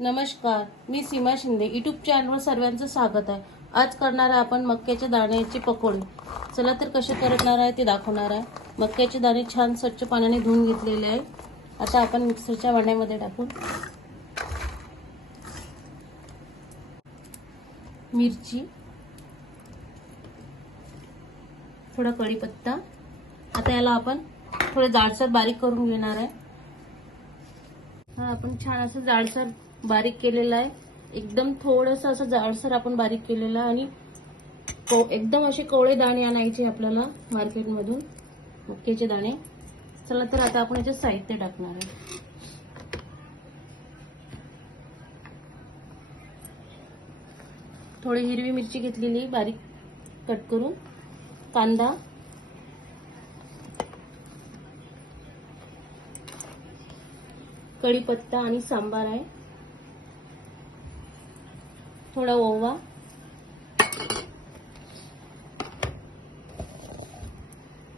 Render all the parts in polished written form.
नमस्कार, मी सीमा शिंदे. यूट्यूब चॅनलवर सर्वांचं स्वागत आहे. आज करणार आहे आपण मक्याच्या दाण्याचे पकोडे. चला तर कसे करणार आहे ते दाखवणार आहे. मक्याचे दाणे छान स्वच्छ पाण्याने धुवून घेतलेले आहे. आता आपण मिक्सरच्या भांड्यामध्ये टाकून मिरची, थोडा कढीपत्ता, आता याला आपण थोडं जाडसर बारीक करून घेणार आहे. हा आपण छान असं जाडसर बारीक केलेला आहे. एकदम थोडंसं असं जाडसर आपण बारीक केलेलं आहे आणि एकदम असे कोवळे दाणे आणायचे आपल्याला मार्केटमधून, मक्याचे दाणे. चला तर आता आपण याचे साहित्य टाकणार आहे. थोडी हिरवी मिरची घेतलेली बारीक कट करून, कांदा, कढीपत्ता आणि सांबार आहे, थोडा ओवा,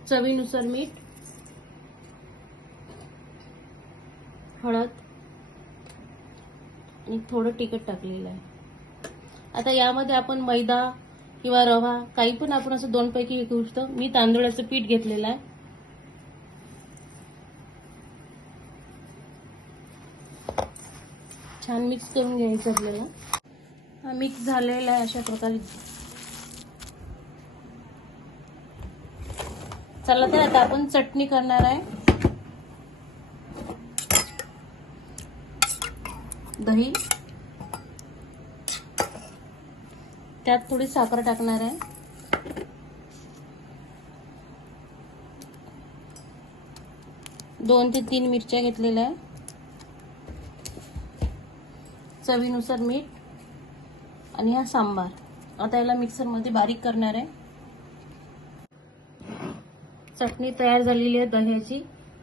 चवीनुसार मीठ, हळद आणि थोडं तिखट टाकलेलं आहे. आता यामध्ये आपण मैदा किंवा रवा काही पण आपण असं दोन पैकी विकू शकतो. मी तांदूळाचं पीठ घेतलेलं आहे. छान मिक्स करून घ्यायचं आपल्याला. हा मिक्स झालेला आहे अशा प्रकारे. चला तर आता आपण चटणी करणार आहे. दही, त्यात थोडी साखर टाकणार आहे. दोन ते तीन मिरच्या घेतलेल्या आहे. चवीनुसार मीठ आणि हा सांबार. आता याला मिक्सर मध्ये बारीक करणार आहे. चटणी तयार झालेली आहे दह्याची.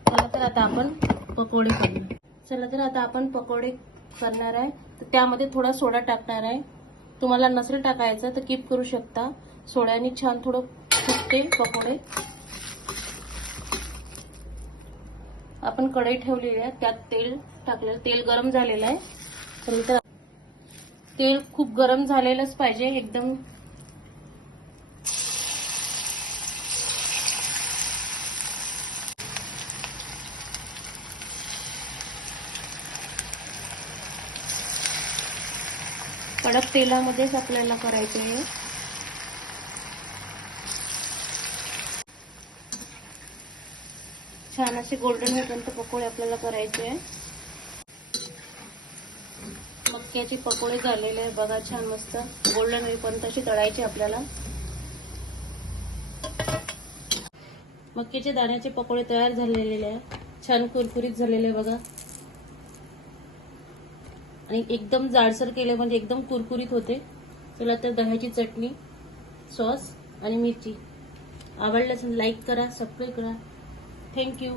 चला तर आता आपण पकोडे करूया. चला तर आता आपण पकोडे करणार आहे. तर त्यामध्ये थोडा सोडा टाकणार आहे. तुम्हाला नसेल टाकायचं तर कीप करू शकता. सोड्याने छान थोडं फुटते पकोडे. आपण कढई ठेवलेली आहे, त्यात तेल टाकलेलं. तेल गरम झालेलं आहे. तर तेल खूप गरम झालेलंच पाहिजे एकदम. कडक तेलामध्येच आपल्याला करायचे आहे. छान असे गोल्डन होईपर्यंत पकोडे आपल्याला करायचे आहे. मक्याचे पकोडे झालेले आहे बघा, छान मस्त गोल्डन होईपर्यंत असे तळायचे आपल्याला. मक्याचे दाण्याचे पकोडे तयार झालेले आहे. छान कुरकुरीत झालेले बघा आणि एकदम जाडसर केले म्हणजे एकदम कुरकुरीत होते. चला तर दह्याची चटणी, सॉस आणि मिरची. आवडल्यास लाईक करा, सबस्क्राईब करा. थँक्यू.